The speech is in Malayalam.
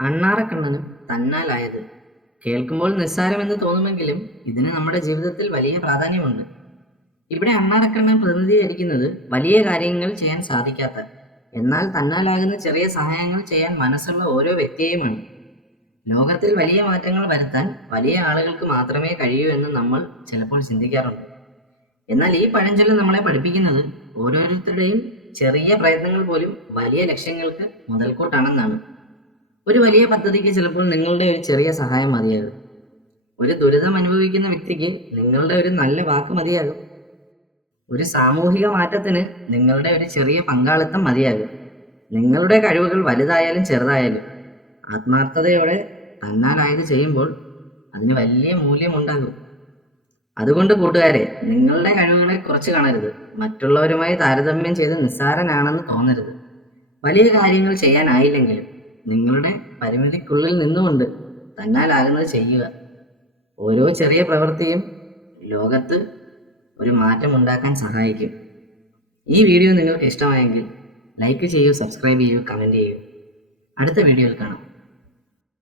അണ്ണാറക്കണ്ണനും തന്നാലായത്. കേൾക്കുമ്പോൾ നിസ്സാരമെന്ന് തോന്നുമെങ്കിലും ഇതിന് നമ്മുടെ ജീവിതത്തിൽ വലിയ പ്രാധാന്യമുണ്ട്. ഇവിടെ അണ്ണാറക്കണ്ണൻ പ്രതിനിധീകരിക്കുന്നത് വലിയ കാര്യങ്ങൾ ചെയ്യാൻ സാധിക്കാത്ത എന്നാൽ തന്നാലാകുന്ന ചെറിയ സഹായങ്ങൾ ചെയ്യാൻ മനസ്സുള്ള ഓരോ വ്യക്തിയെയുമാണ് ലോകത്തിൽ വലിയ മാറ്റങ്ങൾ വരുത്താൻ വലിയ ആളുകൾക്ക് മാത്രമേ കഴിയൂ എന്ന് നമ്മൾ ചിലപ്പോൾ ചിന്തിക്കാറുണ്ട്. എന്നാൽ ഈ പഴഞ്ചൊല്ല് നമ്മളെ പഠിപ്പിക്കുന്നത് ഓരോരുത്തരുടെയും ചെറിയ പ്രയത്നങ്ങൾ പോലും വലിയ ലക്ഷ്യങ്ങൾക്ക് മുതൽക്കൂട്ടാണെന്നാണ്. ഒരു വലിയ പദ്ധതിക്ക് ചിലപ്പോൾ നിങ്ങളുടെ ഒരു ചെറിയ സഹായം മതിയാകും. ഒരു ദുരിതം അനുഭവിക്കുന്ന വ്യക്തിക്ക് നിങ്ങളുടെ ഒരു നല്ല വാക്ക് മതിയാകും. ഒരു സാമൂഹിക മാറ്റത്തിന് നിങ്ങളുടെ ഒരു ചെറിയ പങ്കാളിത്തം മതിയാകും. നിങ്ങളുടെ കഴിവുകൾ വലുതായാലും ചെറുതായാലും ആത്മാർത്ഥതയോടെ തന്നാലായത് ചെയ്യുമ്പോൾ അതിന് വലിയ മൂല്യമുണ്ടാകും. അതുകൊണ്ട് കൂട്ടുകാരെ നിങ്ങളുടെ കഴിവുകളെ കുറിച്ച് കാണരുത്. മറ്റുള്ളവരുമായി താരതമ്യം ചെയ്ത് നിസ്സാരനാണെന്ന് തോന്നരുത്. വലിയ കാര്യങ്ങൾ ചെയ്യാനായില്ലെങ്കിലും നിങ്ങളുടെ പരിമിതിക്കുള്ളിൽ നിന്നുകൊണ്ട് തന്നാലാകുന്നത് ചെയ്യുക. ഓരോ ചെറിയ പ്രവൃത്തിയും ലോകത്ത് ഒരു മാറ്റം ഉണ്ടാക്കാൻ സഹായിക്കും. ഈ വീഡിയോ നിങ്ങൾക്ക് ഇഷ്ടമായെങ്കിൽ ലൈക്ക് ചെയ്യൂ സബ്സ്ക്രൈബ് ചെയ്യൂ കമന്റ് ചെയ്യൂ. അടുത്ത വീഡിയോയിൽ കാണാം.